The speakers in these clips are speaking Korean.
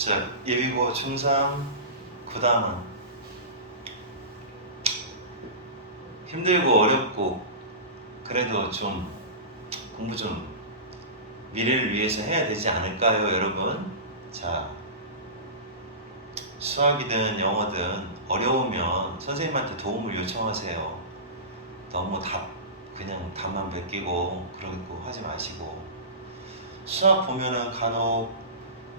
자, 예비고 중3 그 다음은 힘들고 어렵고 그래도 좀 공부 좀 미래를 위해서 해야 되지 않을까요, 여러분? 자, 수학이든 영어든 어려우면 선생님한테 도움을 요청하세요. 너무 그냥 답만 베끼고 그러고 하지 마시고, 수학 보면은 간혹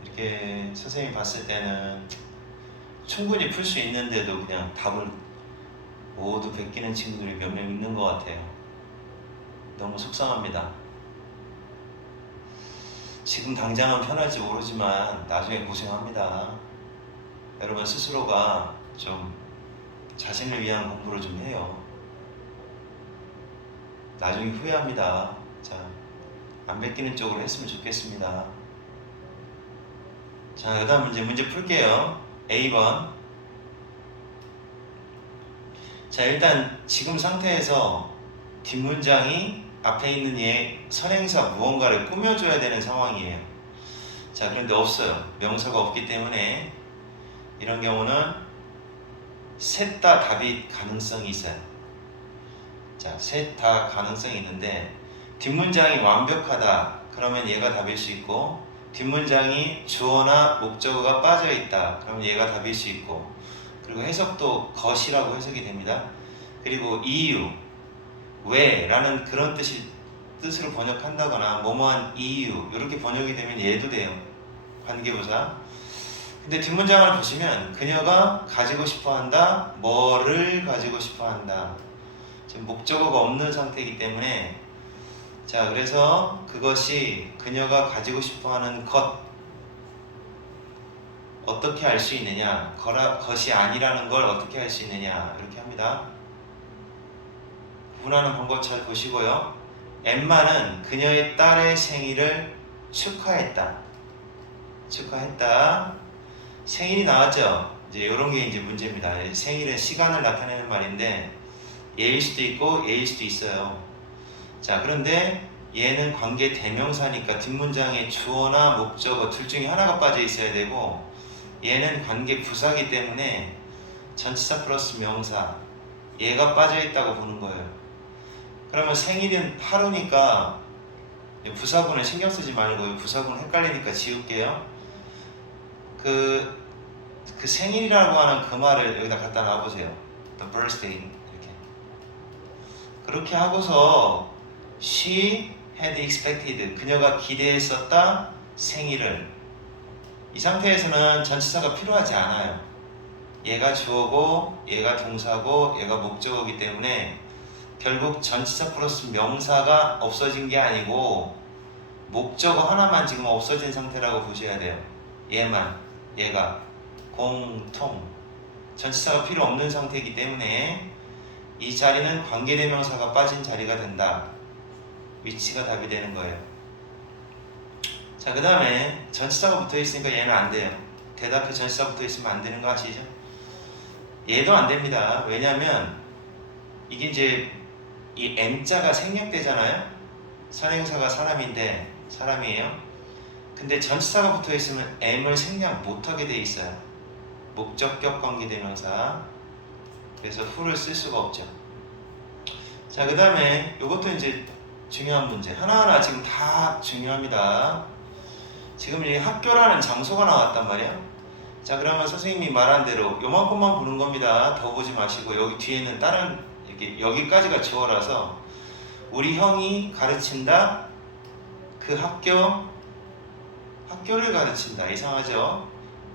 이렇게 선생님이 봤을 때는 충분히 풀 수 있는데도 그냥 답을 모두 베끼는 친구들이 몇 명 있는 것 같아요. 너무 속상합니다. 지금 당장은 편할지 모르지만 나중에 고생합니다. 여러분 스스로가 좀 자신을 위한 공부를 좀 해요. 나중에 후회합니다. 자, 안 베끼는 쪽으로 했으면 좋겠습니다. 자, 그 다음 문제 풀게요. A번. 자, 일단 지금 상태에서 뒷문장이 앞에 있는 얘 선행사 무언가를 꾸며줘야 되는 상황이에요. 자, 그런데 없어요. 명사가 없기 때문에 이런 경우는 셋 다 답이 가능성이 있어요. 자, 셋 다 가능성이 있는데 뒷문장이 완벽하다 그러면 얘가 답일 수 있고, 뒷문장이 주어나 목적어가 빠져있다 그러면 얘가 답일 수 있고, 그리고 해석도 것이라고 해석이 됩니다. 그리고 이유, 왜 라는 그런 뜻으로 번역한다거나 뭐뭐한 이유 이렇게 번역이 되면 얘도 돼요. 관계부사. 근데 뒷문장을 보시면 그녀가 가지고 싶어한다, 뭐를 가지고 싶어한다. 지금 목적어가 없는 상태이기 때문에, 자, 그래서 그것이 그녀가 가지고 싶어하는 것, 어떻게 알 수 있느냐, 것이 아니라는 걸 어떻게 알 수 있느냐 이렇게 합니다. 구분하는 방법 잘 보시고요. 엠마는 그녀의 딸의 생일을 축하했다. 축하했다. 생일이 나왔죠. 이제 이런 게 이제 문제입니다. 생일은 시간을 나타내는 말인데 예일 수도 있고 예일 수도 있어요. 자, 그런데 얘는 관계 대명사니까 뒷문장에 주어나 목적어 둘 중에 하나가 빠져 있어야 되고, 얘는 관계 부사기 때문에 전치사 플러스 명사, 얘가 빠져 있다고 보는 거예요. 그러면 생일은 하루니까 부사구는 신경 쓰지 말고, 부사구는 헷갈리니까 지울게요. 그 생일이라고 하는 그 말을 여기다 갖다 놔보세요. The birthday 이렇게. 그렇게 하고서 she had expected, 그녀가 기대했었다 생일을. 이 상태에서는 전치사가 필요하지 않아요. 얘가 주어고 얘가 동사고 얘가 목적어이기 때문에 결국 전치사 플러스 명사가 없어진 게 아니고 목적어 하나만 지금 없어진 상태라고 보셔야 돼요. 얘가 공통 전치사가 필요 없는 상태이기 때문에 이 자리는 관계대명사가 빠진 자리가 된다. 위치가 답이 되는 거예요. 자, 그 다음에 전치사가 붙어 있으니까 얘는 안 돼요. 대답에 전치사 붙어 있으면 안 되는 거 아시죠? 얘도 안 됩니다. 왜냐면 이게 이제 이 M자가 생략되잖아요. 선행사가 사람이에요. 근데 전치사가 붙어 있으면 M을 생략 못하게 돼 있어요. 목적격 관계대명사. 그래서 who를 쓸 수가 없죠. 자, 그 다음에 이것도 이제 중요한 문제. 하나하나 지금 다 중요합니다. 지금 이 학교라는 장소가 나왔단 말이야. 자, 그러면 선생님이 말한 대로 요만큼만 보는 겁니다. 더 보지 마시고, 여기 뒤에는 다른 이렇게 여기까지가 주어라서 우리 형이 가르친다. 그 학교를 가르친다. 이상하죠?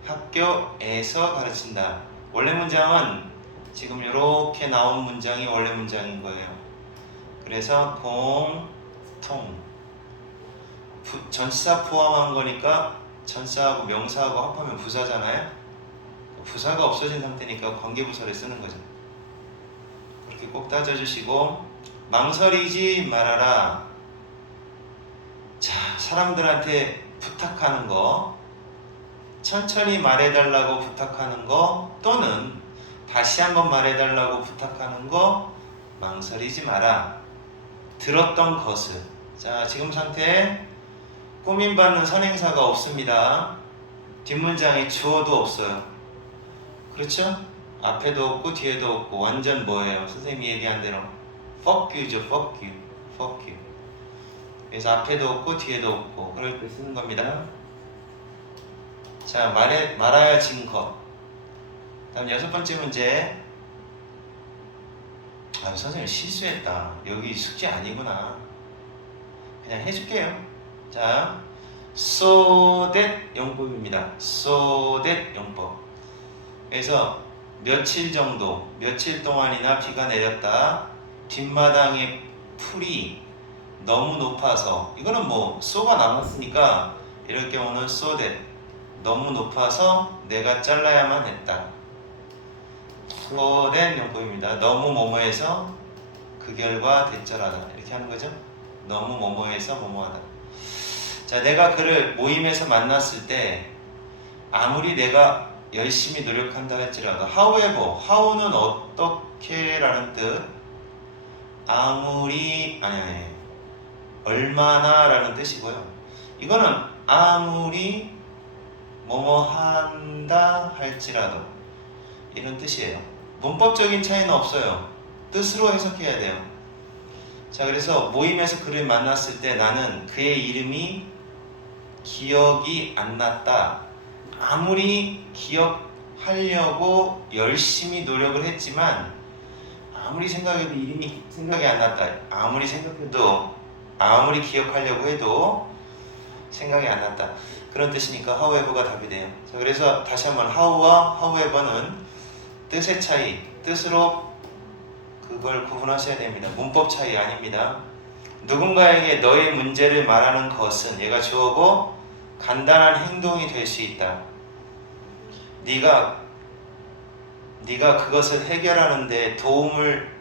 학교에서 가르친다. 원래 문장은 지금 이렇게 나온 문장이 원래 문장인 거예요. 그래서 공통 전치사 포함한 거니까 전치사하고 명사하고 합하면 부사잖아요. 부사가 없어진 상태니까 관계부사를 쓰는 거죠. 그렇게 꼭 따져주시고, 망설이지 말아라. 자, 사람들한테 부탁하는 거, 천천히 말해달라고 부탁하는 거, 또는 다시 한번 말해달라고 부탁하는 거, 망설이지 마라. 들었던 것을. 자, 지금 상태에 꾸밈받는 선행사가 없습니다. 뒷문장이 주어도 없어요. 그렇죠? 앞에도 없고 뒤에도 없고 완전 뭐예요? 선생님이 얘기한 대로 fuck you죠. fuck you. fuck you. 그래서 앞에도 없고 뒤에도 없고 그럴 때 쓰는 겁니다. 자, 말아야 진 것. 다음 6번째 문제. 아, 선생님 실수했다. 여기 숙제 아니구나. 그냥 해줄게요. 자, so that 용법입니다. so that 용법. 그래서 며칠 정도, 며칠 동안이나 비가 내렸다. 뒷마당의 풀이 너무 높아서, 이거는 뭐 so가 남았으니까 이럴 경우는 so that 너무 높아서 내가 잘라야만 했다. so that 용법입니다. 너무 뭐뭐해서 그 결과 대절하다. 이렇게 하는 거죠. 너무 뭐뭐해서 뭐뭐하다. 자, 내가 그를 모임에서 만났을 때 아무리 내가 열심히 노력한다 할지라도 however, how는 어떻게 라는 뜻, 아무리 아니 얼마나 라는 뜻이고요. 이거는 아무리 뭐뭐 한다 할지라도 이런 뜻이에요. 문법적인 차이는 없어요. 뜻으로 해석해야 돼요. 자, 그래서 모임에서 그를 만났을 때 나는 그의 이름이 기억이 안 났다. 아무리 기억하려고 열심히 노력을 했지만 아무리 생각해도 이름이 생각이 안 났다. 아무리 생각해도 아무리 기억하려고 해도 생각이 안 났다. 그런 뜻이니까 however가 답이 돼요. 자, 그래서 다시 한번 how와 however는 뜻의 차이, 뜻으로 그걸 구분하셔야 됩니다. 문법 차이 아닙니다. 누군가에게 너의 문제를 말하는 것은 얘가 주어고 간단한 행동이 될 수 있다. 네가 그것을 해결하는 데 도움을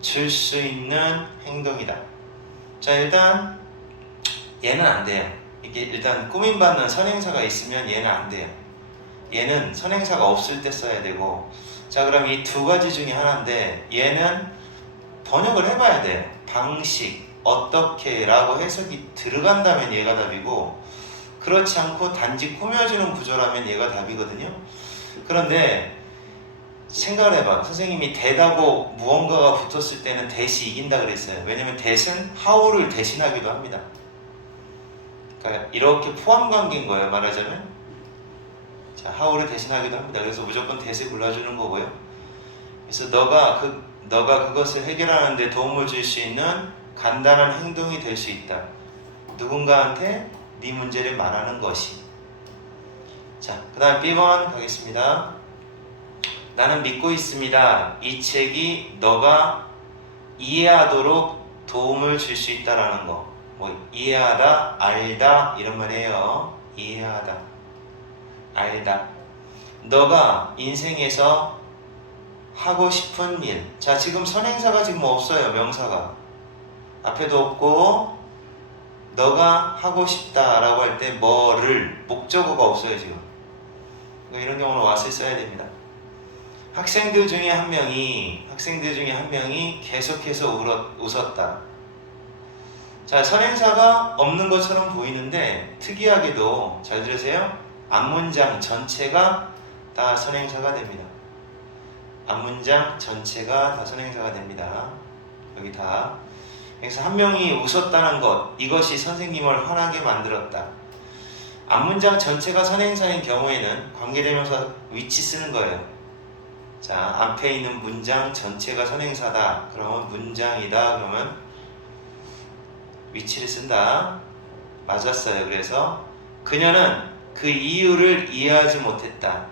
줄 수 있는 행동이다. 자, 일단 얘는 안 돼요. 이게 일단 꾸민받는 선행사가 있으면 얘는 안 돼요. 얘는 선행사가 없을 때 써야 되고, 자, 그럼 이 두 가지 중에 하나인데 얘는 번역을 해봐야 돼요. 방식, 어떻게 라고 해석이 들어간다면 얘가 답이고, 그렇지 않고 단지 꾸며주는 구조라면 얘가 답이거든요. 그런데 생각을 해봐. 선생님이 대하고 무언가가 붙었을 때는 대시 이긴다 그랬어요. 왜냐면 대는 how를 대신하기도 합니다. 그러니까 이렇게 포함관계인 거예요, 말하자면. 자, how를 대신하기도 합니다. 그래서 무조건 대시 골라주는 거고요. 그래서 너가 그것을 해결하는 데 도움을 줄 수 있는 간단한 행동이 될 수 있다. 누군가한테 네 문제를 말하는 것이. 자, 그 다음 B번 가겠습니다. 나는 믿고 있습니다. 이 책이 너가 이해하도록 도움을 줄 수 있다라는 거. 뭐 이해하다, 알다 이런 말이에요. 이해하다, 알다. 너가 인생에서 하고 싶은 일. 자, 지금 선행사가 지금 없어요. 명사가 앞에도 없고, 너가 하고 싶다라고 할 때 뭐를, 목적어가 없어요 지금. 이런 경우는 what을 써야 됩니다. 학생들 중에 한 명이 계속해서 웃었다. 자, 선행사가 없는 것처럼 보이는데 특이하게도 잘 들으세요. 앞문장 전체가 다 선행사가 됩니다. 앞문장 전체가 다 선행사가 됩니다. 여기 다. 그래서 한 명이 웃었다는 것, 이것이 선생님을 화나게 만들었다. 앞문장 전체가 선행사인 경우에는 관계대명사 위치 쓰는 거예요. 자, 앞에 있는 문장 전체가 선행사다. 그러면 문장이다. 그러면 위치를 쓴다. 맞았어요. 그래서 그녀는 그 이유를 이해하지 못했다.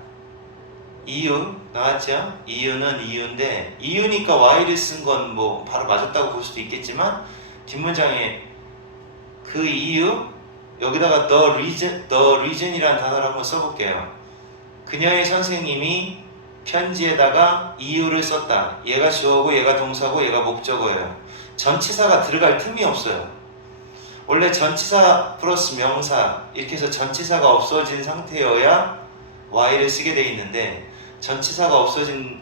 이유 나왔죠? 이유는 이유인데 이유니까 why를 쓴 건 뭐 바로 맞았다고 볼 수도 있겠지만 뒷문장에 그 이유 여기다가 the reason이라는 단어를 한번 써볼게요. 그녀의 선생님이 편지에다가 이유를 썼다. 얘가 주어고 얘가 동사고 얘가 목적어예요. 전치사가 들어갈 틈이 없어요. 원래 전치사 플러스 명사 이렇게 해서 전치사가 없어진 상태여야 y를 쓰게 돼 있는데 전치사가 없어진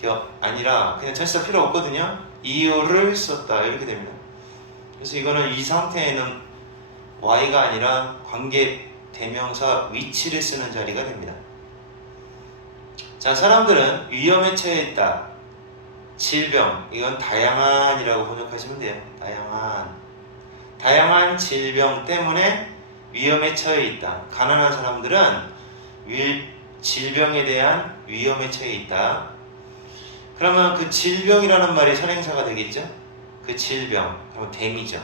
게 아니라 그냥 전치사 필요 없거든요. 이유를 썼다 이렇게 됩니다. 그래서 이거는 이 상태에는 y가 아니라 관계 대명사 위치를 쓰는 자리가 됩니다. 자, 사람들은 위험에 처해 있다. 질병, 이건 다양한이라고 번역하시면 돼요. 다양한 질병 때문에 위험에 처해 있다. 가난한 사람들은 질병에 대한 위험에 처해 있다. 그러면 그 질병이라는 말이 선행사가 되겠죠? 그 질병, 그러면 댐이죠.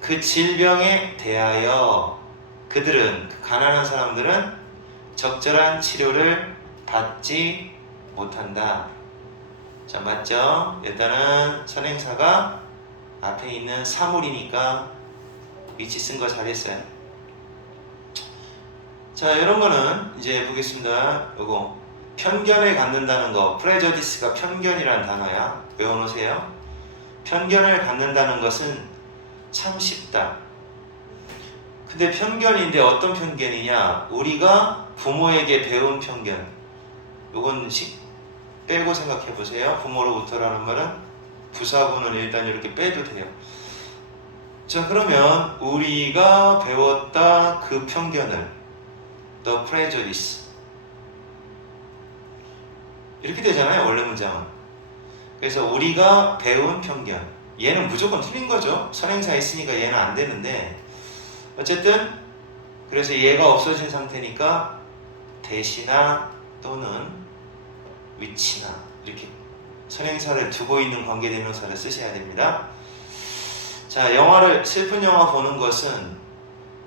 그 질병에 대하여 그들은, 그 가난한 사람들은 적절한 치료를 받지 못한다. 자, 맞죠? 일단은 선행사가 앞에 있는 사물이니까 위치 쓴 거 잘했어요. 자, 이런 거는 이제 보겠습니다. 요거 편견을 갖는다는 거, prejudice가 편견이라는 단어야. 외워놓으세요. 편견을 갖는다는 것은 참 쉽다. 근데 편견인데 어떤 편견이냐? 우리가 부모에게 배운 편견. 요건 빼고 생각해 보세요. 부모로부터라는 말은 부사구는 일단 이렇게 빼도 돼요. 자, 그러면 우리가 배웠다 그 편견을, the prejudice, 이렇게 되잖아요, 원래 문장은. 그래서 우리가 배운 편견, 얘는 무조건 틀린 거죠. 선행사 있으니까 얘는 안 되는데, 어쨌든 그래서 얘가 없어진 상태니까 대시나 또는 위치나 이렇게 선행사를 두고 있는 관계대명사를 쓰셔야 됩니다. 자, 슬픈 영화 보는 것은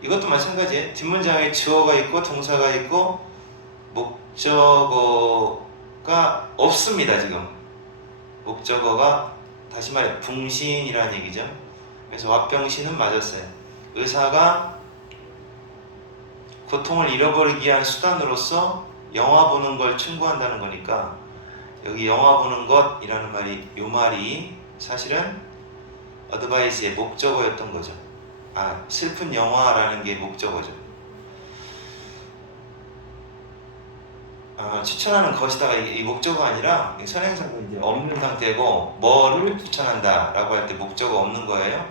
이것도 마찬가지예요. 뒷문장에 주어가 있고 동사가 있고 목적어가 없습니다. 지금 목적어가, 다시 말해 붕신이라는 얘기죠. 그래서 왓병신은 맞았어요. 의사가 고통을 잃어버리기 위한 수단으로서 영화 보는 걸 충고한다는 거니까 여기 영화 보는 것이라는 말이, 요 말이 사실은 어드바이스의 목적어였던 거죠. 슬픈 영화라는 게 목적어죠. 추천하는 것이다가 이 목적어가 아니라 선행사가 이제 없는 상태고, 뭐를 추천한다 라고 할 때 목적어 없는 거예요.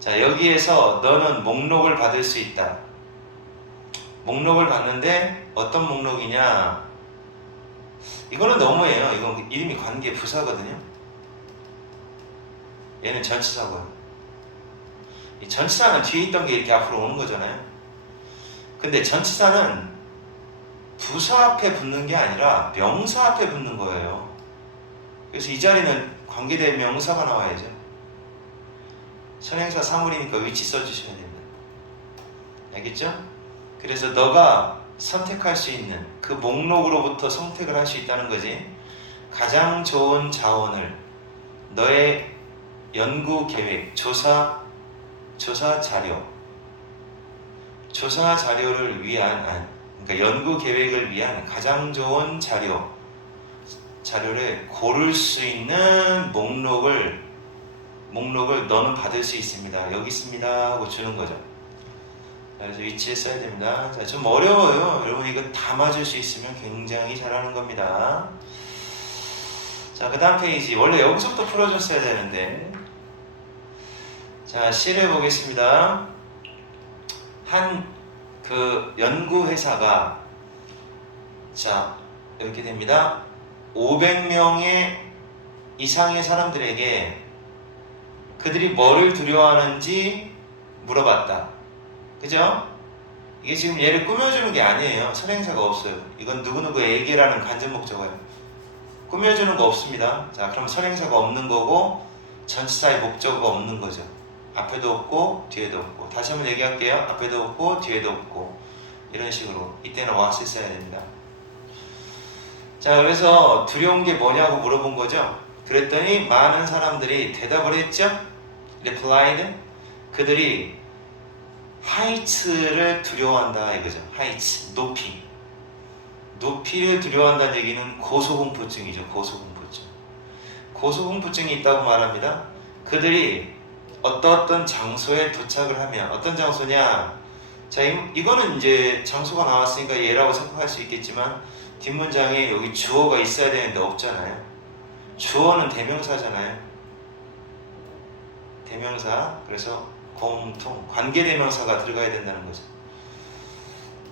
자, 여기에서 너는 목록을 받을 수 있다. 목록을 받는데 어떤 목록이냐? 이거는 너무해요. 이건 이름이 관계 부사거든요. 얘는 전치사고요. 이 전치사는 뒤에 있던 게 이렇게 앞으로 오는 거잖아요. 근데 전치사는 부사 앞에 붙는 게 아니라 명사 앞에 붙는 거예요. 그래서 이 자리는 관계대명사가 나와야죠. 선행사 사물이니까 위치 써주셔야 됩니다. 알겠죠? 그래서 너가 선택할 수 있는 그 목록으로부터 선택을 할 수 있다는 거지. 가장 좋은 자원을, 너의 연구 계획, 조사 자료를 위한, 그러니까 연구 계획을 위한 가장 좋은 자료를 고를 수 있는 목록을 너는 받을 수 있습니다. 여기 있습니다 하고 주는 거죠. 그래서 위치에 써야 됩니다. 자, 좀 어려워요. 여러분 이거 다 맞을 수 있으면 굉장히 잘하는 겁니다. 자, 그 다음 페이지. 원래 여기서부터 풀어줬어야 되는데. 자, 시를 보겠습니다. 한 그 연구회사가, 자, 이렇게 됩니다. 500명의 이상의 사람들에게 그들이 뭐를 두려워하는지 물어봤다. 그죠? 이게 지금 얘를 꾸며주는 게 아니에요. 선행사가 없어요. 이건 누구누구에게라는 간접목적어예요. 꾸며주는 거 없습니다. 자, 그럼 선행사가 없는 거고 전치사의 목적어가 없는 거죠. 앞에도 없고 뒤에도 없고. 다시 한번 얘기할게요. 앞에도 없고 뒤에도 없고. 이런 식으로 이때는 what을 써야 됩니다. 자, 그래서 두려운 게 뭐냐고 물어본 거죠. 그랬더니 많은 사람들이 대답을 했죠. replied. 그들이 하이츠를 두려워한다 이거죠. 하이츠, 높이를 두려워한다는 얘기는 고소공포증이죠. 고소공포증이 있다고 말합니다. 그들이 어떤 장소에 도착을 하면, 어떤 장소냐? 자, 이거는 이제 장소가 나왔으니까 얘라고 생각할 수 있겠지만 뒷문장에 여기 주어가 있어야 되는데 없잖아요. 주어는 대명사잖아요. 대명사. 그래서 공통, 관계대명사가 들어가야 된다는 거죠.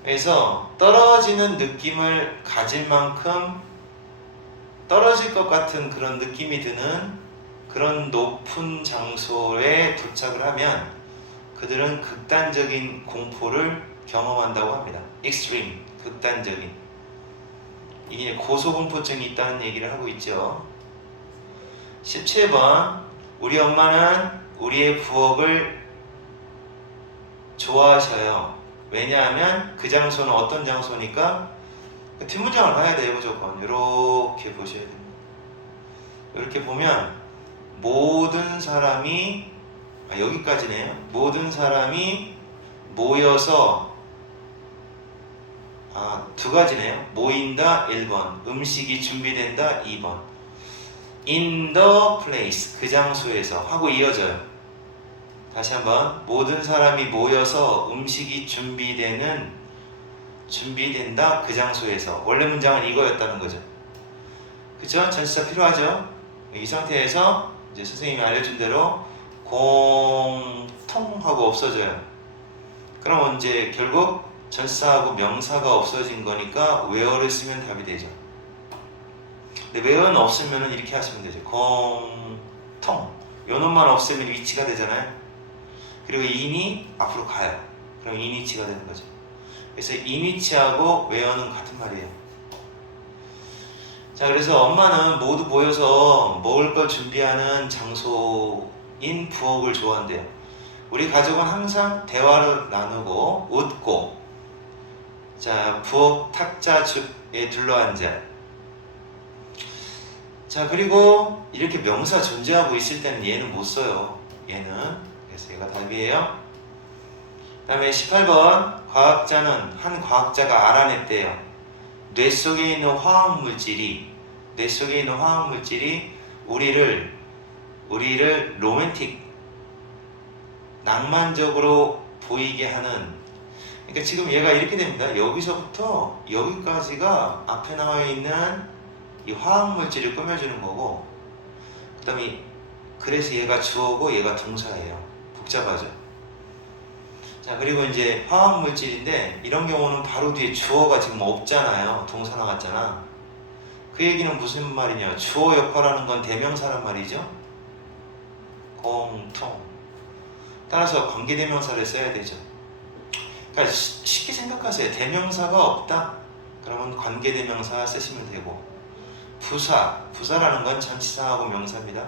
그래서 떨어지는 느낌을 가질 만큼 떨어질 것 같은 그런 느낌이 드는 그런 높은 장소에 도착을 하면 그들은 극단적인 공포를 경험한다고 합니다. extreme, 극단적인. 이게 고소공포증이 있다는 얘기를 하고 있죠. 17번, 우리 엄마는 우리의 부엌을 좋아하셔요. 왜냐하면 그 장소는 어떤 장소니까 뒷문장을 봐야 돼요. 무조건 이렇게 보셔야 됩니다. 이렇게 보면 모든 사람이 여기까지네요. 모든 사람이 모여서 두 가지네요. 모인다 1번, 음식이 준비된다 2번. in the place, 그 장소에서 하고 이어져요. 다시 한번, 모든 사람이 모여서 음식이 준비된다 그 장소에서. 원래 문장은 이거였다는 거죠. 그쵸? 전치사 필요하죠? 이 상태에서 이제 선생님이 알려준 대로 공통하고 없어져요. 그럼 이제 결국 전치사하고 명사가 없어진 거니까 where를 쓰면 답이 되죠. 근데 where는 없으면 이렇게 하시면 되죠. 공통. 요 놈만 없으면 위치가 되잖아요. 그리고 in이 앞으로 가요. 그럼 in위치가 되는 거죠. 그래서 in위치하고 where는 같은 말이에요. 자, 그래서 엄마는 모두 모여서 먹을 걸 준비하는 장소인 부엌을 좋아한대요. 우리 가족은 항상 대화를 나누고 웃고, 자, 부엌 탁자에 둘러앉아. 자, 그리고 이렇게 명사 존재하고 있을 때는 얘는 못 써요. 얘는. 그래서 얘가 답이에요. 그 다음에 18번, 한 과학자가 알아냈대요. 뇌 속에 있는 화학물질이 우리를 로맨틱, 낭만적으로 보이게 하는. 그러니까 지금 얘가 이렇게 됩니다. 여기서부터 여기까지가 앞에 나와 있는 이 화학물질을 꾸며주는 거고, 그 다음에 그래서 얘가 주어고 얘가 동사예요. 복잡하죠. 자, 그리고 이제 화학물질인데 이런 경우는 바로 뒤에 주어가 지금 없잖아요. 동사 나갔잖아. 그 얘기는 무슨 말이냐? 주어 역할하는 건 대명사란 말이죠. 공통. 따라서 관계대명사를 써야 되죠. 그러니까 쉽게 생각하세요. 대명사가 없다? 그러면 관계대명사 쓰시면 되고, 부사라는 건 전치사하고 명사입니다.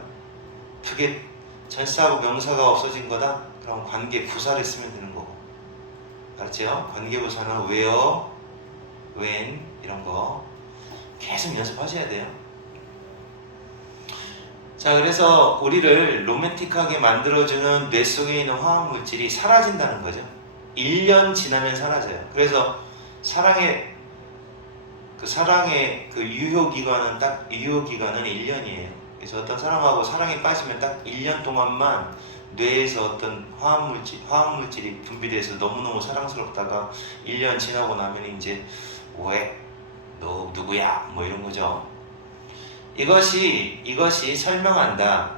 그게 전치사하고 명사가 없어진 거다? 그럼 관계부사를 쓰면 되는 거고. 알았죠? 관계부사는 where, when 이런 거 계속 연습하셔야 돼요. 자, 그래서 우리를 로맨틱하게 만들어주는 뇌 속에 있는 화학물질이 사라진다는 거죠. 1년 지나면 사라져요. 그래서 사랑의 그 유효기간은 1년이에요. 그래서 어떤 사람하고 사랑에 빠지면 딱 1년 동안만 뇌에서 어떤 화학물질이 분비돼서 너무너무 사랑스럽다가 1년 지나고 나면 이제 왜? 너 누구야? 뭐 이런 거죠. 이것이 설명한다.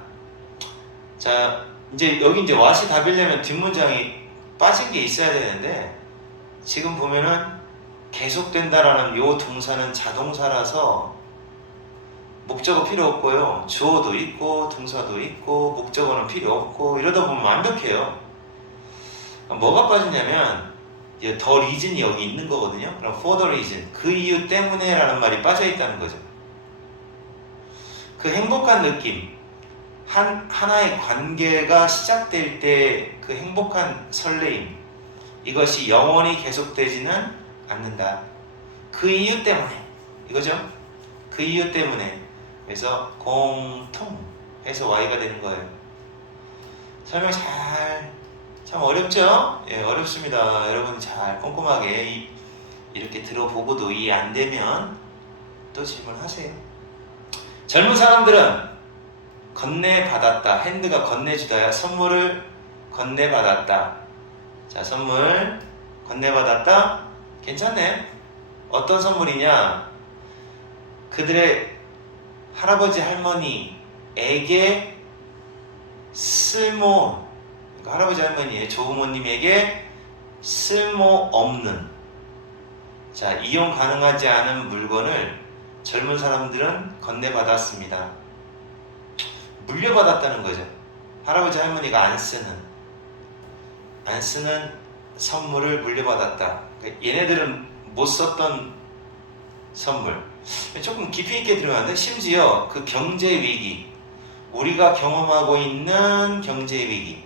자, 이제 여기 이제 what이 답이려면 뒷문장이 빠진 게 있어야 되는데, 지금 보면은 계속된다라는 요 동사는 자동사라서 목적어 필요 없고요. 주어도 있고 동사도 있고 목적어는 필요 없고 이러다 보면 완벽해요. 뭐가 빠지냐면 the reason이 여기 있는 거거든요. 그럼 for the reason, 그 이유 때문에 라는 말이 빠져 있다는 거죠. 그 행복한 느낌, 하나의 관계가 시작될 때 그 행복한 설레임, 이것이 영원히 계속되지는 않는다. 그 이유 때문에, 이거죠? 그 이유 때문에. 그래서 공통해서 Y가 되는 거예요. 설명 참 어렵죠? 예, 어렵습니다. 여러분 잘 꼼꼼하게 이렇게 들어보고도 이해 안 되면 또 질문하세요. 젊은 사람들은 건네받았다. 핸드가 건네주다야. 선물을 건네받았다. 자, 선물 건네받았다. 괜찮네. 어떤 선물이냐? 그들의 할아버지 할머니에게 그 할아버지 할머니의 조부모님에게 쓸모없는, 자, 이용 가능하지 않은 물건을 젊은 사람들은 건네받았습니다. 물려받았다는 거죠. 할아버지 할머니가 안 쓰는 선물을 물려받았다. 그러니까 얘네들은 못 썼던 선물. 조금 깊이 있게 들어가는데, 심지어 그 경제 위기, 우리가 경험하고 있는 경제 위기,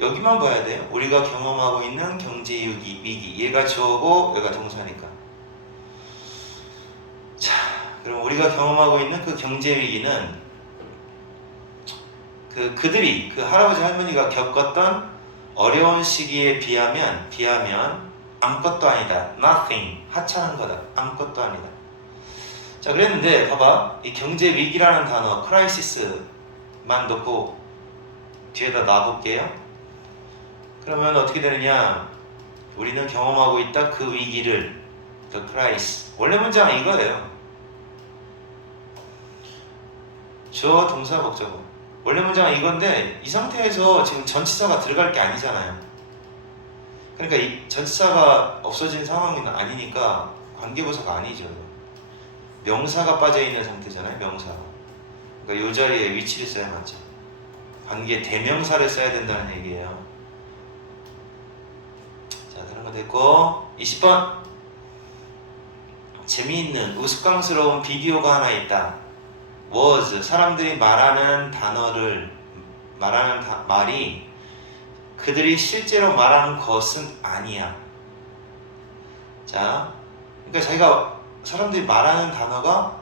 여기만 봐야 돼요. 우리가 경험하고 있는 경제 위기. 얘가 주어고 얘가 동사니까. 자, 그럼 우리가 경험하고 있는 그 경제 위기는 그들이, 그 할아버지 할머니가 겪었던 어려운 시기에 비하면 아무것도 아니다. Nothing. 하찮은 거다. 아무것도 아니다. 자, 그랬는데 봐봐. 이 경제 위기라는 단어, 크라이시스만 넣고 뒤에다 놔볼게요. 그러면 어떻게 되느냐? 우리는 경험하고 있다. 그 위기를, the crisis. 원래 문장은 이거예요. 주어, 동사, 목적어. 원래 문장은 이건데, 이 상태에서 지금 전치사가 들어갈 게 아니잖아요. 그러니까 이 전치사가 없어진 상황은 아니니까 관계부사가 아니죠. 명사가 빠져있는 상태잖아요. 명사가. 그러니까 이 자리에 위치를 써야 맞죠. 관계 대명사를 써야 된다는 얘기예요. 자, 그런 거 됐고, 20번. 재미있는 우스꽝스러운 비디오가 하나 있다. was, 사람들이 말하는 말이 그들이 실제로 말하는 것은 아니야. 자, 그러니까 자기가, 사람들이 말하는 단어가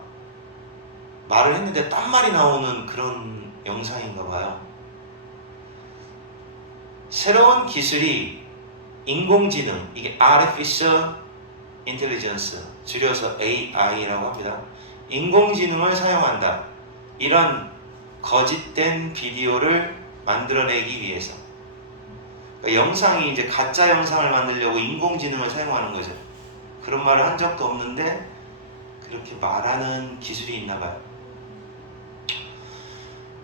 말을 했는데 딴 말이 나오는 그런 영상인가 봐요. 새로운 기술이 인공지능, 이게 Artificial Intelligence, 줄여서 AI라고 합니다. 인공지능을 사용한다. 이런 거짓된 비디오를 만들어내기 위해서. 그러니까 영상이 이제 가짜 영상을 만들려고 인공지능을 사용하는 거죠. 그런 말을 한 적도 없는데 그렇게 말하는 기술이 있나 봐요.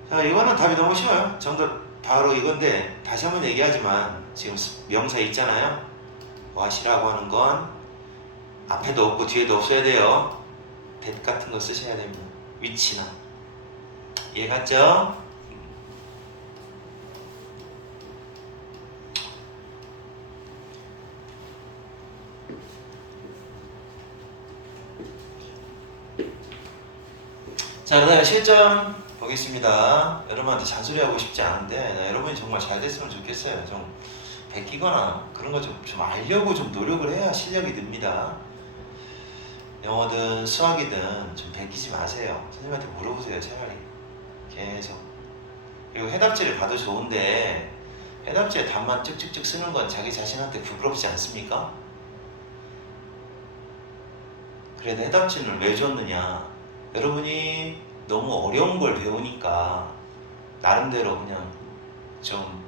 자, 이거는 답이 너무 쉬워요. 정답 바로 이건데, 다시 한번 얘기하지만 지금 명사 있잖아요. what이라고 하는 건 앞에도 없고 뒤에도 없어야 돼요. that 같은 거 쓰셔야 됩니다. 위치나. 이해 갔죠? 자, 그 다음에 실전 보겠습니다. 여러분한테 잔소리하고 싶지 않은데 여러분이 정말 잘 됐으면 좋겠어요. 좀 베끼거나 그런 거 좀 알려고 좀 노력을 해야 실력이 늡니다. 영어든 수학이든 좀 베끼지 마세요. 선생님한테 물어보세요. 차라리 계속. 그리고 해답지를 봐도 좋은데 해답지에 답만 쭉쭉쭉 쓰는 건 자기 자신한테 부끄럽지 않습니까? 그래도 해답지는 왜 줬느냐? 여러분이 너무 어려운 걸 배우니까 나름대로 그냥 좀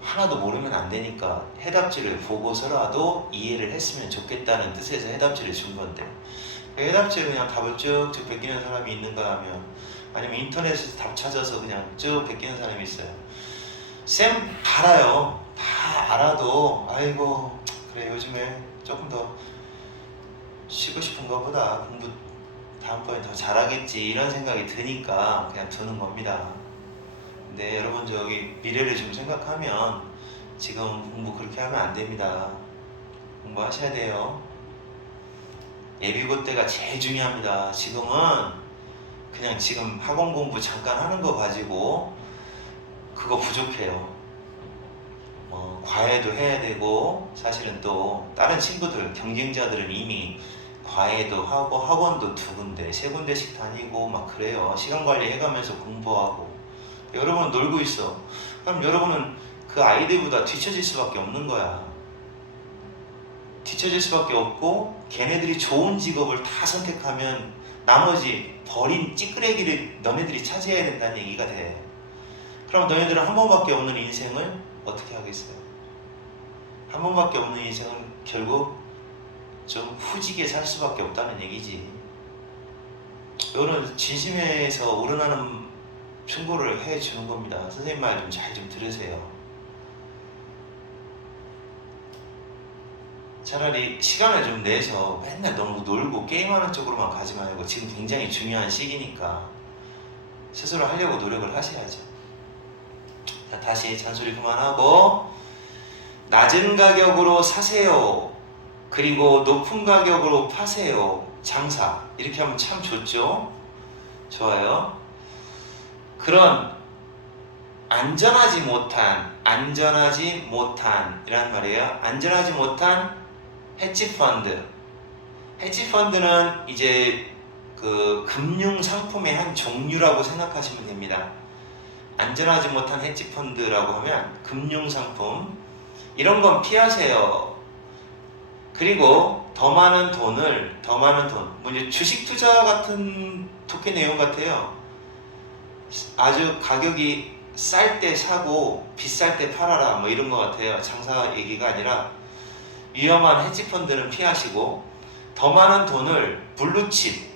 하나도 모르면 안 되니까 해답지를 보고서라도 이해를 했으면 좋겠다는 뜻에서 해답지를 준 건데, 해답지를 그냥 답을 쭉쭉 베끼는 사람이 있는가 하면, 아니면 인터넷에서 답 찾아서 그냥 쭉 베끼는 사람이 있어요. 쌤 알아요. 다 알아도 아이고 그래 요즘에 조금 더 쉬고 싶은 것보다 공부 다음번에 더 잘하겠지 이런 생각이 드니까 그냥 두는 겁니다. 근데 여러분 저기 미래를 좀 생각하면 지금 공부 그렇게 하면 안 됩니다. 공부하셔야 돼요. 예비고 때가 제일 중요합니다. 지금은 그냥 지금 학원 공부 잠깐 하는 거 가지고 그거 부족해요. 과외도 해야 되고, 사실은 또 다른 친구들, 경쟁자들은 이미 과외도 하고 학원도 2군데, 3군데씩 다니고 막 그래요. 시간 관리 해가면서 공부하고. 여러분은 놀고 있어. 그럼 여러분은 그 아이들보다 뒤처질 수밖에 없는 거야. 뒤처질 수밖에 없고, 걔네들이 좋은 직업을 다 선택하면 나머지 버린 찌끄레기를 너네들이 차지해야 된다는 얘기가 돼. 그럼 너희들은 한 번밖에 없는 인생을 어떻게 하겠어요? 한 번밖에 없는 인생은 결국 좀 후지게 살 수밖에 없다는 얘기지. 이런 진심에서 우러나는 충고를 해주는 겁니다. 선생님 말 좀 잘 좀 들으세요. 차라리 시간을 좀 내서 맨날 너무 놀고 게임하는 쪽으로만 가지 말고 지금 굉장히 중요한 시기니까 스스로 하려고 노력을 하셔야죠. 자, 다시 잔소리 그만하고 낮은 가격으로 사세요. 그리고 높은 가격으로 파세요. 장사. 이렇게 하면 참 좋죠. 좋아요. 그런 안전하지 못한 이란 말이에요. 안전하지 못한 헤지펀드. 헤지펀드는 이제 그 금융 상품의 한 종류라고 생각하시면 됩니다. 안전하지 못한 헤지펀드라고 하면 금융 상품 이런 건 피하세요. 그리고 더 많은 돈, 뭐 이제 주식 투자 같은 토끼 내용 같아요. 아주 가격이 쌀 때 사고 비쌀 때 팔아라 뭐 이런 것 같아요. 장사 얘기가 아니라 위험한 헤지펀드는 피하시고 더 많은 돈을 블루칩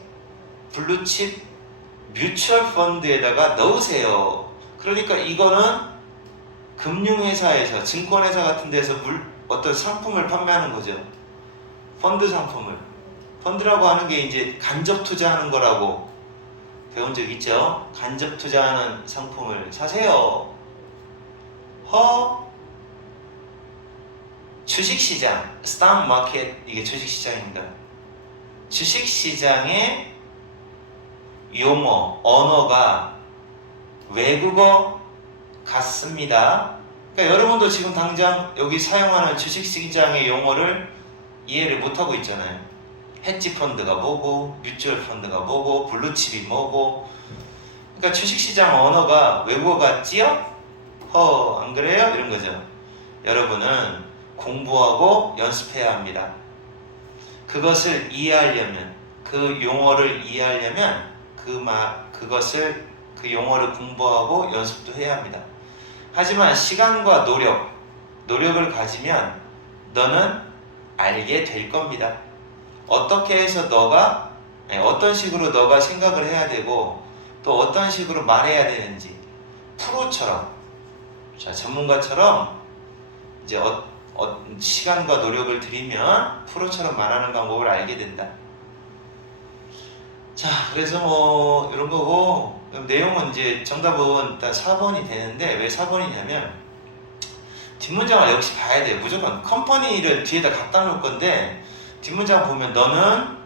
뮤추얼 펀드에다가 넣으세요. 그러니까 이거는 금융회사에서 증권회사 같은 데서 어떤 상품을 판매하는 거죠. 펀드 상품을. 펀드라고 하는 게 이제 간접 투자하는 거라고 배운 적 있죠? 간접 투자하는 상품을 사세요. 주식시장, 스탁 마켓, 이게 주식시장입니다. 주식시장의 용어, 언어가 외국어 같습니다. 그러니까 여러분도 지금 당장 여기 사용하는 주식시장의 용어를 이해를 못하고 있잖아요. 헤지펀드가 뭐고, 뮤추얼 펀드가 뭐고, 블루칩이 뭐고. 그러니까 주식시장 언어가 외국어 같지요? 안 그래요? 이런 거죠. 여러분은 공부하고 연습해야 합니다. 그것을 이해하려면, 그 용어를 이해하려면 그 용어를 공부하고 연습도 해야 합니다. 하지만 시간과 노력을 가지면 너는 알게 될 겁니다. 어떻게 해서 어떤 식으로 너가 생각을 해야 되고 또 어떤 식으로 말해야 되는지 프로처럼, 자, 전문가처럼 이제 시간과 노력을 들이면 프로처럼 말하는 방법을 알게 된다. 자, 그래서 뭐 이런 거고, 내용은 이제 정답은 다 4번이 되는데 왜 4번이냐면 뒷문장을 역시 봐야 돼요. 무조건 컴퍼니를 뒤에다 갖다 놓을 건데 뒷문장 보면 너는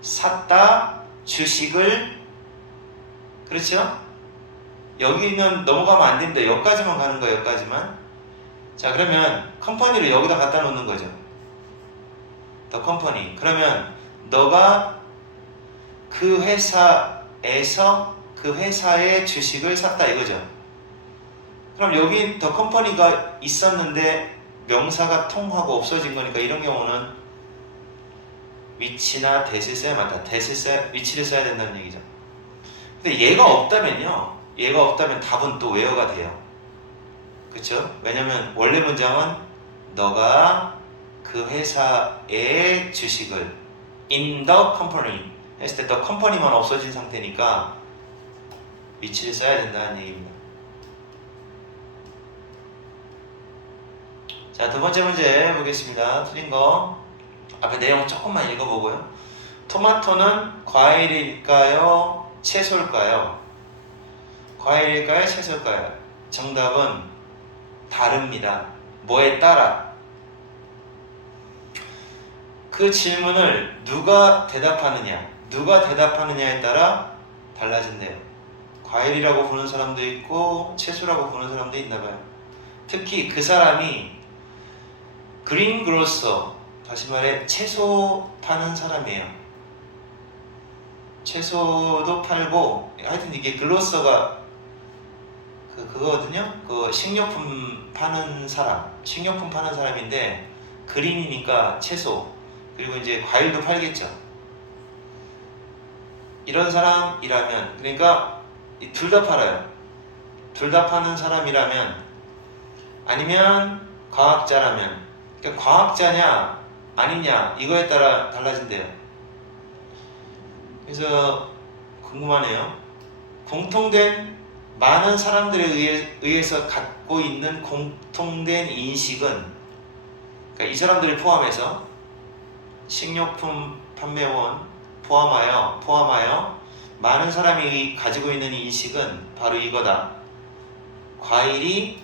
샀다 주식을, 그렇죠? 여기는 넘어가면 안 됩니다. 여기까지만 가는 거예요. 여기까지만. 자, 그러면 컴퍼니를 여기다 갖다 놓는 거죠. 더 컴퍼니. 그러면 너가 그 회사에서 그 회사의 주식을 샀다 이거죠. 그럼 여기 더 컴퍼니가 있었는데 명사가 통하고 없어진 거니까 이런 경우는 위치나 대시 써야 맞다. 위치를 써야 된다는 얘기죠. 근데 얘가 없다면 답은 또 where가 돼요. 그쵸? 왜냐면 원래 문장은 너가 그 회사의 주식을 in the company 했을 때 the company만 없어진 상태니까 위치를 써야 된다는 얘기입니다. 자, 두 번째 문제 보겠습니다. 틀린 거 앞에 내용 조금만 읽어보고요. 토마토는 과일일까요? 채소일까요? 과일일까요? 채소일까요? 정답은 다릅니다. 뭐에 따라? 그 질문을 누가 대답하느냐에 따라 달라진대요. 과일이라고 부르는 사람도 있고 채소라고 부르는 사람도 있나봐요. 특히 그 사람이 그린 그로서, 다시 말해 채소 파는 사람이에요. 채소도 팔고, 하여튼 이게 글로서가 그거거든요. 그 식료품 파는 사람인데 그린이니까 채소, 그리고 이제 과일도 팔겠죠. 이런 사람이라면, 그러니까 둘 다 팔아요. 둘 다 파는 사람이라면, 아니면 과학자라면, 그러니까 과학자냐 아니냐 이거에 따라 달라진대요. 그래서 궁금하네요. 공통된 많은 사람들에 의해서 갖고 있는 공통된 인식은, 그러니까 이 사람들을 포함해서 식료품 판매원 포함하여 많은 사람이 가지고 있는 인식은 바로 이거다. 과일이,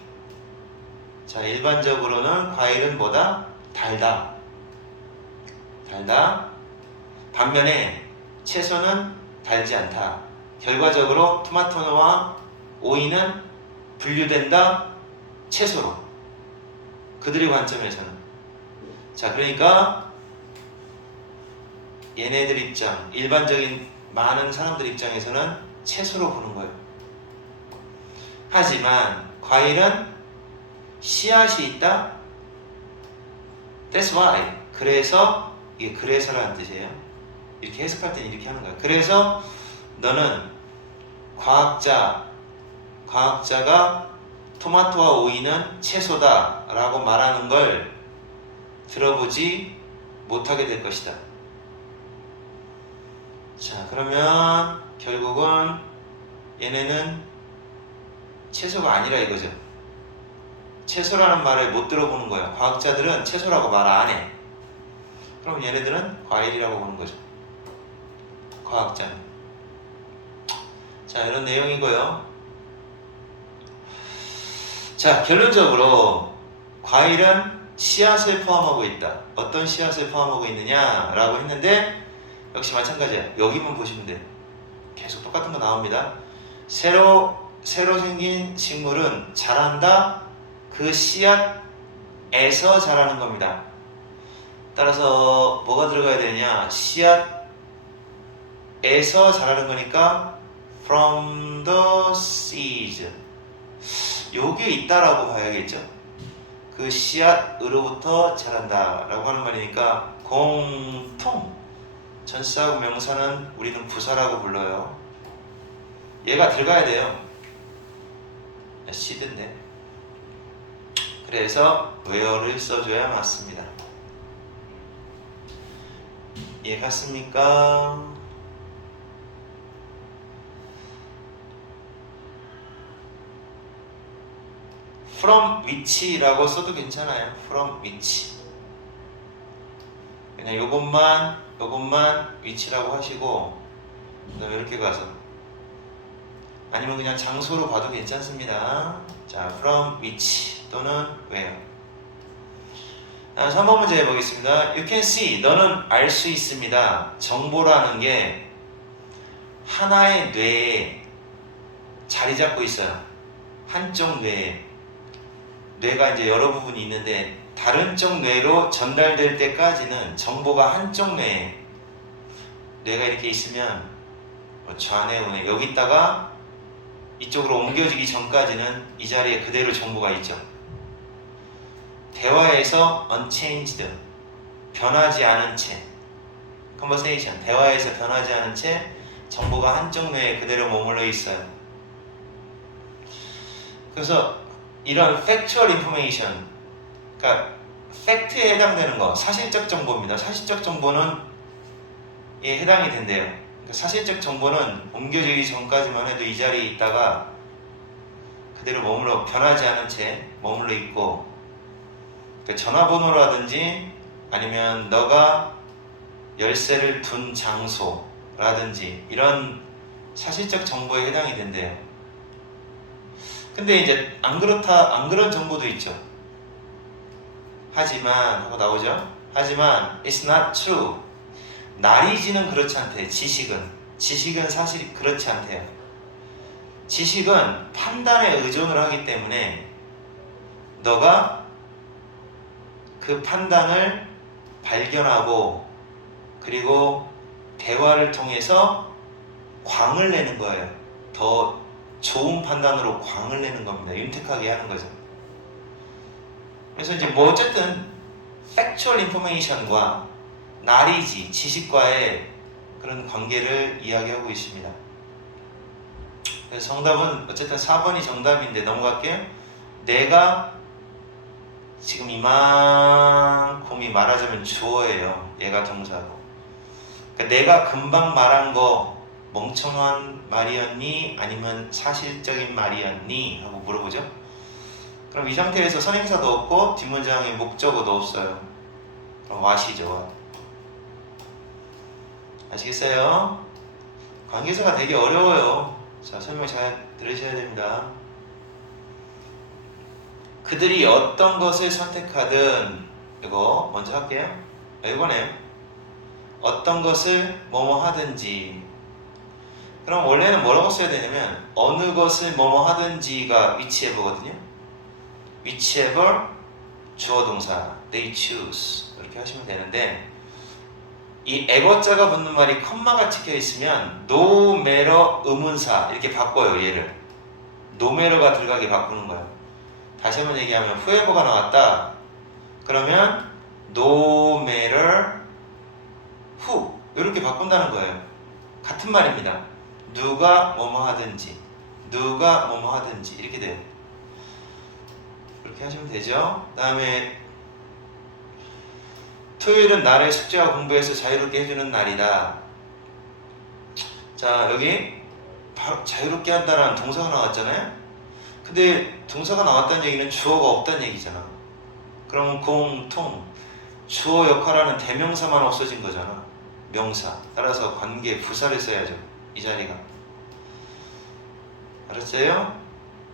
자, 일반적으로는 과일은 뭐다? 달다. 반면에 채소는 달지 않다. 결과적으로 토마토와 오이는 분류된다. 채소로. 그들의 관점에서는. 자, 그러니까 얘네들 입장, 일반적인 많은 사람들 입장에서는 채소로 보는 거예요. 하지만 과일은 씨앗이 있다. That's why. 그래서, 이게 그래서라는 뜻이에요. 이렇게 해석할 때는 이렇게 하는 거야. 그래서 너는 과학자가 토마토와 오이는 채소다 라고 말하는 걸 들어보지 못하게 될 것이다. 자, 그러면 결국은 얘네는 채소가 아니라 이거죠. 채소라는 말을 못 들어보는 거예요. 과학자들은 채소라고 말 안 해. 그럼 얘네들은 과일이라고 보는 거죠. 과학자는. 자, 이런 내용이고요. 자, 결론적으로 과일은 씨앗을 포함하고 있다. 어떤 씨앗을 포함하고 있느냐라고 했는데 역시 마찬가지야. 여기만 보시면 돼요. 계속 똑같은 거 나옵니다. 새로 생긴 식물은 자란다. 그 씨앗에서 자라는 겁니다. 따라서 뭐가 들어가야 되냐? 씨앗에서 자라는 거니까 from the seed. 여기에 있다라고 봐야겠죠. 그 씨앗으로부터 자란다 라고 하는 말이니까 공통. 전사하고 명사는 우리는 부사라고 불러요. 얘가 들어가야 돼요. 씨드인데. 그래서 where를 써줘야 맞습니다. 이해 갔습니까? from which라고 써도 괜찮아요. from which. 그냥 요것만 which라고 하시고 그다음에 이렇게 가서 아니면 그냥 장소로 봐도 괜찮습니다. 자, from which 또는 where. 3번 문제 해보겠습니다. You can see. 너는 알 수 있습니다. 정보라는 게 하나의 뇌에 자리 잡고 있어요. 한쪽 뇌에. 뇌가 이제 여러 부분이 있는데 다른 쪽 뇌로 전달될 때까지는 정보가 한쪽 뇌에 뇌가 이렇게 있으면 좌뇌 우뇌 여기 있다가 이쪽으로 옮겨지기 전까지는 이 자리에 그대로 정보가 있죠. 대화에서 unchanged, 변하지 않은 채, conversation, 대화에서 변하지 않은 채 정보가 한쪽 뇌에 그대로 머물러 있어요. 그래서 이런 factual information, 그러니까 팩트에 해당되는 거, 사실적 정보입니다. 사실적 정보는 예, 해당이 된대요. 그러니까 사실적 정보는 옮겨지기 전까지만 해도 이 자리에 있다가 그대로 변하지 않은 채 머물러 있고, 그러니까 전화번호라든지 아니면 너가 열쇠를 둔 장소라든지 이런 사실적 정보에 해당이 된대요. 근데 이제 안 그런 정보도 있죠. 하지만 하고 나오죠. 하지만 it's not true. 나리지는 그렇지 않대. 지식은 사실 그렇지 않대요. 지식은 판단에 의존을 하기 때문에 너가 그 판단을 발견하고 그리고 대화를 통해서 광을 내는 거예요. 더 좋은 판단으로 광을 내는 겁니다. 윤택하게 하는 거죠. 그래서 이제 뭐 어쨌든 factual information과 knowledge, 지식과의 그런 관계를 이야기하고 있습니다. 그래서 정답은 어쨌든 4번이 정답인데 넘어갈게요. 내가 지금 이만큼이 말하자면 주어예요. 얘가 동사고. 그러니까 내가 금방 말한 거 멍청한 말이었니? 아니면 사실적인 말이었니? 하고 물어보죠. 그럼 이 상태에서 선행사도 없고 뒷문장에 목적어도 없어요. 그럼 what이죠. 아시겠어요? 관계사가 되게 어려워요. 자, 설명 잘 들으셔야 됩니다. 그들이 어떤 것을 선택하든, 이거 먼저 할게요. 이거네요. 어떤 것을 뭐뭐 하든지. 그럼 원래는 뭐라고 써야 되냐면 어느 것을 뭐뭐 하든지가 whichever거든요. whichever 주어 동사 they choose 이렇게 하시면 되는데, 이 에거자가 붙는 말이 컴마가 찍혀 있으면 no matter 의문사 이렇게 바꿔요. 얘를 no matter가 들어가게 바꾸는 거예요. 다시 한번 얘기하면 whoever가 나왔다 그러면 no matter who 이렇게 바꾼다는 거예요. 같은 말입니다. 누가 뭐뭐 하든지, 누가 뭐뭐 하든지 이렇게 돼요. 그렇게 하시면 되죠. 그 다음에 토요일은 나를 숙제와 공부에서 자유롭게 해주는 날이다. 자, 여기 바로 자유롭게 한다라는 동사가 나왔잖아요. 근데 동사가 나왔다는 얘기는 주어가 없다는 얘기잖아. 그럼 공통 주어 역할하는 대명사만 없어진 거잖아. 명사. 따라서 관계 부사를 써야죠. 이 자리가. 알았어요?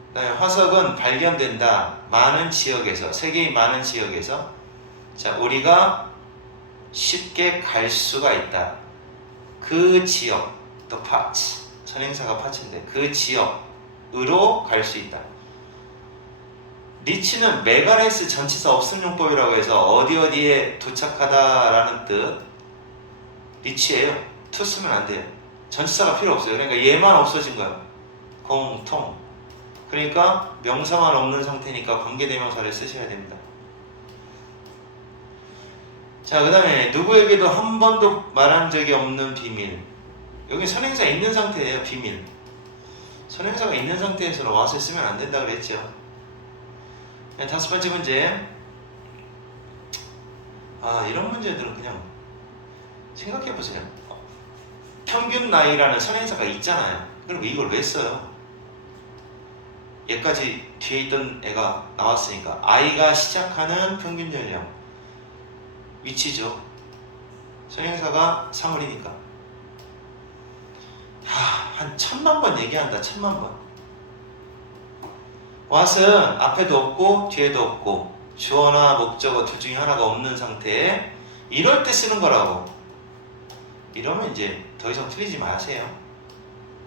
그다음에 화석은 발견된다. 많은 지역에서, 세계의 많은 지역에서. 자, 우리가 쉽게 갈 수가 있다. 그 지역, the part. 선행사가 part인데 그 지역으로 갈 수 있다. 리치는 메가레스 전치사 없음용법이라고 해서 어디에 도착하다라는 뜻. 리치예요. to 쓰면 안 돼요. 전치사가 필요 없어요. 그러니까 얘만 없어진 거예요. 공통. 그러니까 명사만 없는 상태니까 관계대명사를 쓰셔야 됩니다. 자, 그 다음에 누구에게도 한 번도 말한 적이 없는 비밀. 여기 선행사 있는 상태예요. 비밀. 선행사가 있는 상태에서는 와서 쓰면 안 된다고 그랬죠. 네, 다섯 번째 문제. 이런 문제들은 그냥 생각해보세요. 평균 나이라는 선행사가 있잖아요. 그럼 이걸 왜 써요? 얘까지 뒤에 있던 애가 나왔으니까 아이가 시작하는 평균 연령 위치죠. 선행사가 사물이니까. 한 1000만 번 얘기한다. 1000만 번. what은 앞에도 없고 뒤에도 없고 주어나 목적어 둘 중에 하나가 없는 상태에 이럴 때 쓰는 거라고. 이러면 이제 더 이상 틀리지 마세요.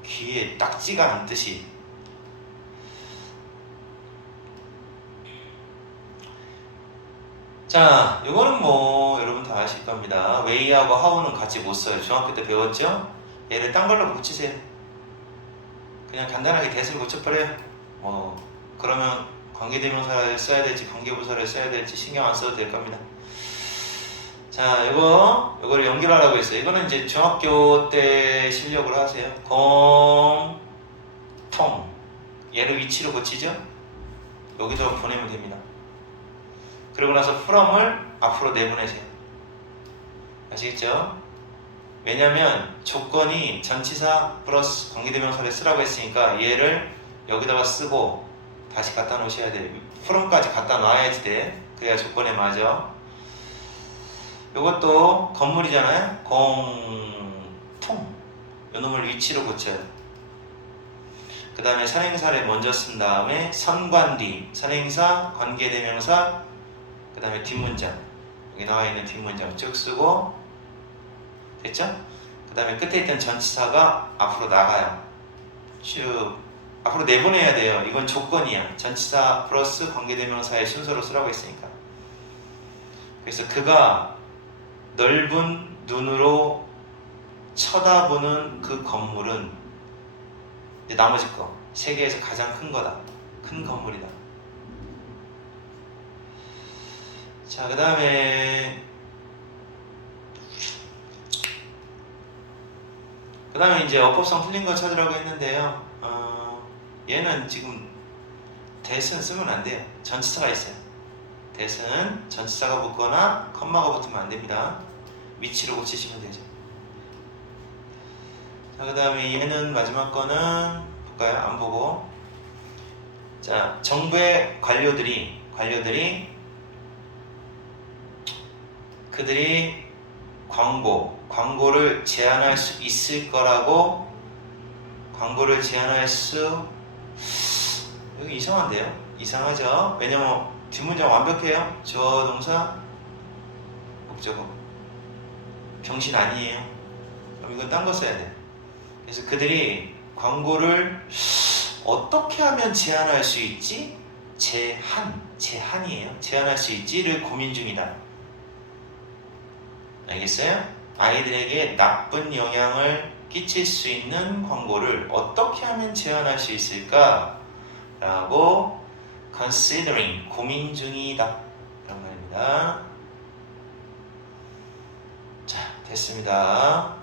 귀에 딱지가 않듯이. 자, 이거는 뭐 여러분 다 아실 겁니다. way하고 how는 같이 못 써요. 중학교 때 배웠죠? 얘를 딴 걸로 고치세요. 그냥 간단하게 대세를 고쳐버려요. 그러면 관계대명사를 써야 될지 관계부사를 써야 될지 신경 안 써도 될 겁니다. 자, 이거를 연결하라고 했어요. 이거는 이제 중학교 때 실력으로 하세요. 공통. 얘를 위치로 고치죠? 여기도 보내면 됩니다. 그러고 나서 from을 앞으로 내보내세요. 아시겠죠? 왜냐면 조건이 전치사 플러스 관계대명사를 쓰라고 했으니까 얘를 여기다가 쓰고 다시 갖다 놓으셔야 돼요. from까지 갖다 놔야지 돼. 그래야 조건에 맞아. 이것도 건물이잖아요. 공통. 이놈을 위치로 고쳐요. 그 다음에 선행사를 먼저 쓴 다음에 선관뒤, 선행사, 관계대명사, 그 다음에 뒷문장, 여기 나와 있는 뒷문장 쭉 쓰고. 됐죠? 그 다음에 끝에 있던 전치사가 앞으로 나가요. 쭉 앞으로 내보내야 돼요. 이건 조건이야. 전치사 플러스 관계대명사의 순서로 쓰라고 했으니까. 그래서 그가 넓은 눈으로 쳐다보는 그 건물은 이제 나머지 거 세계에서 가장 큰 거다. 큰 건물이다. 자, 그 다음에 이제 어법상 틀린 거 찾으라고 했는데요. 얘는 지금 that은 쓰면 안 돼요. 전치사가 있어요. that은 전치사가 붙거나 컴마가 붙으면 안 됩니다. 위치로 고치시면 되죠. 자, 그 다음에 얘는 마지막 거는 볼까요? 안 보고. 자, 정부의 관료들이 그들이 광고를 제한할 수 있을 거라고 광고를 제한할 수 여기 이상한데요? 이상하죠? 왜냐면 뒷문장 완벽해요. 주어 동사 목적어 병신 아니에요. 그럼 이건 딴 거 써야 돼. 그래서 그들이 광고를 어떻게 하면 제한할 수 있지? 제한이에요. 제한할 수 있지를 고민 중이다. 알겠어요? 아이들에게 나쁜 영향을 끼칠 수 있는 광고를 어떻게 하면 제한할 수 있을까? 라고 considering, 고민 중이다. 그런 말입니다. 자, 됐습니다.